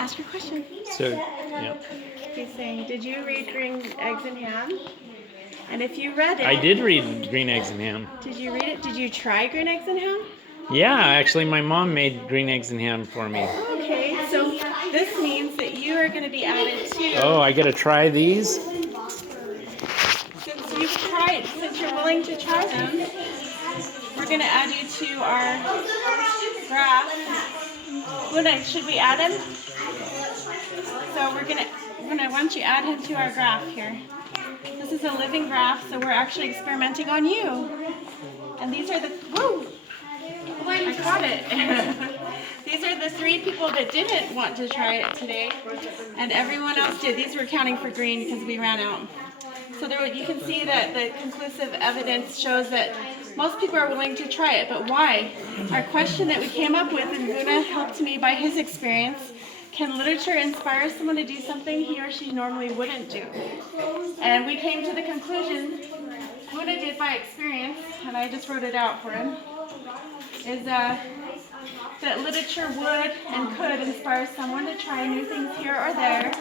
Ask your question. So, yeah. He's saying, did you read Green Eggs and Ham? And if you read it... I did read Green Eggs and Ham. Did you read it? Did you try Green Eggs and Ham? Yeah, actually my mom made Green Eggs and Ham for me. Okay, so this means that you are going to be added to... Oh, I gotta try these? Since you're willing to try them, we're going to add you to our graph. Vuna, should we add him? So we're gonna why don't you add him to our graph here. This is a living graph, so we're actually experimenting on you. And these are the, whoa! I caught it. These are the 3 people that didn't want to try it today, and everyone else did. These were counting for green because we ran out. So there, you can see that the conclusive evidence shows that most people are willing to try it, but why? Our question that we came up with, and Vuna helped me by his experience, can literature inspire someone to do something he or she normally wouldn't do? And we came to the conclusion, Vuna did by experience, and I just wrote it out for him, is that literature would and could inspire someone to try new things here or there.